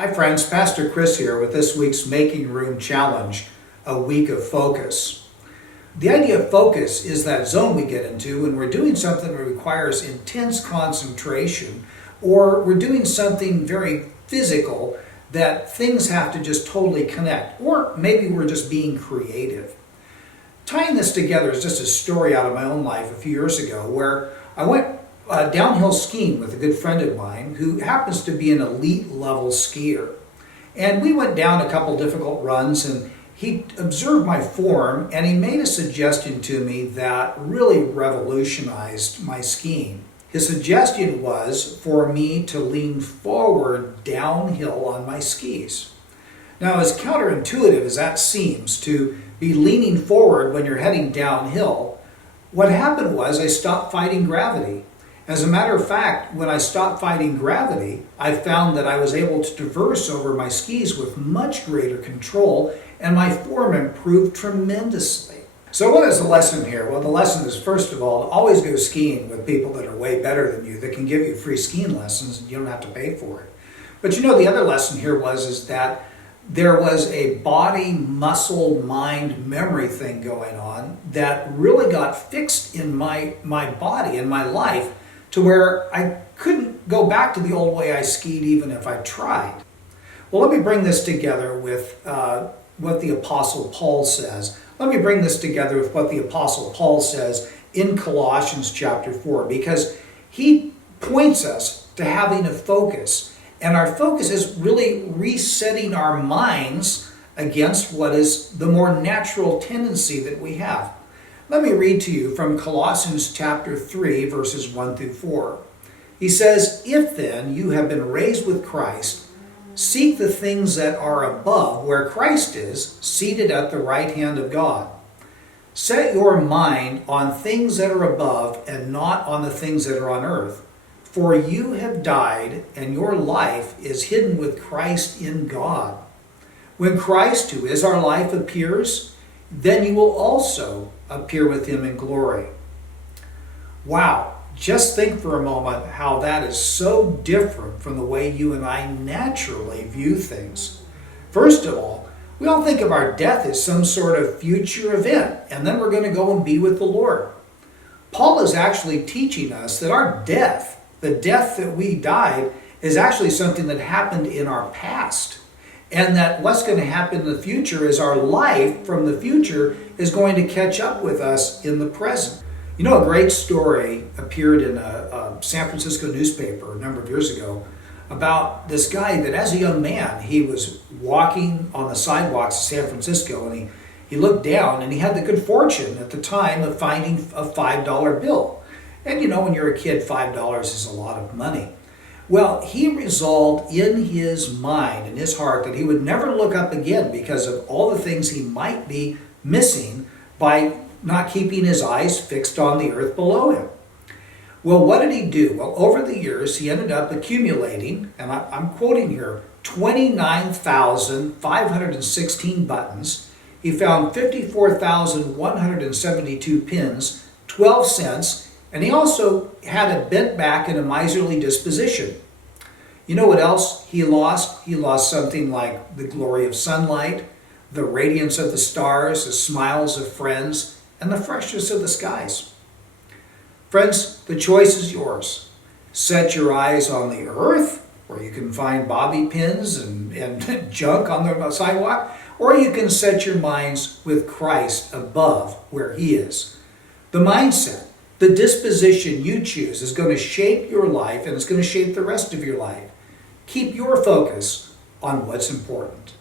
Hi friends, Pastor Chris here with this week's Making Room Challenge, a week of focus. The idea of focus is that zone we get into when we're doing something that requires intense concentration, or we're doing something very physical that things have to just totally connect, or maybe we're just being creative. Tying this together is just a story out of my own life a few years ago where I went downhill skiing with a good friend of mine who happens to be an elite level skier. And we went down a couple difficult runs and he observed my form and he made a suggestion to me that really revolutionized my skiing. His suggestion was for me to lean forward downhill on my skis. Now, as counterintuitive as that seems to be leaning forward when you're heading downhill, what happened was I stopped fighting gravity. As a matter of fact, when I stopped fighting gravity, I found that I was able to traverse over my skis with much greater control, and my form improved tremendously. So what is the lesson here? Well, the lesson is, first of all, to always go skiing with people that are way better than you, that can give you free skiing lessons, and you don't have to pay for it. But the other lesson here is that there was a body, muscle, mind, memory thing going on that really got fixed in my body, in my life, to where I couldn't go back to the old way I skied even if I tried. Well, let me bring this together with what the Apostle Paul says. Let me bring this together with what the Apostle Paul says in Colossians chapter 4, because he points us to having a focus. And our focus is really resetting our minds against what is the more natural tendency that we have. Let me read to you from Colossians chapter 3, verses 1 through 4. He says, "If then you have been raised with Christ, seek the things that are above, where Christ is, seated at the right hand of God. Set your mind on things that are above and not on the things that are on earth. For you have died, and your life is hidden with Christ in God. When Christ, who is our life, appears, then you will also appear with him in glory." Wow, just think for a moment how that is so different from the way you and I naturally view things. First of all, we all think of our death as some sort of future event, and then we're going to go and be with the Lord. Paul is actually teaching us that our death, the death that we died, is actually something that happened in our past. And that what's going to happen in the future is our life from the future is going to catch up with us in the present. A great story appeared in a San Francisco newspaper a number of years ago about this guy that as a young man, he was walking on the sidewalks of San Francisco and he looked down and he had the good fortune at the time of finding a $5 bill. And when you're a kid, $5 is a lot of money. Well, he resolved in his mind, in his heart, that he would never look up again because of all the things he might be missing by not keeping his eyes fixed on the earth below him. Well, what did he do? Well, over the years, he ended up accumulating, and I'm quoting here, 29,516 buttons. He found 54,172 pins, 12 cents, and he also had a bent back and a miserly disposition. You know what else he lost? He lost something like the glory of sunlight, the radiance of the stars, the smiles of friends, and the freshness of the skies. Friends, the choice is yours. Set your eyes on the earth, where you can find bobby pins and junk on the sidewalk, or you can set your minds with Christ above, where he is. The mindset, the disposition you choose is going to shape your life, and it's going to shape the rest of your life. Keep your focus on what's important.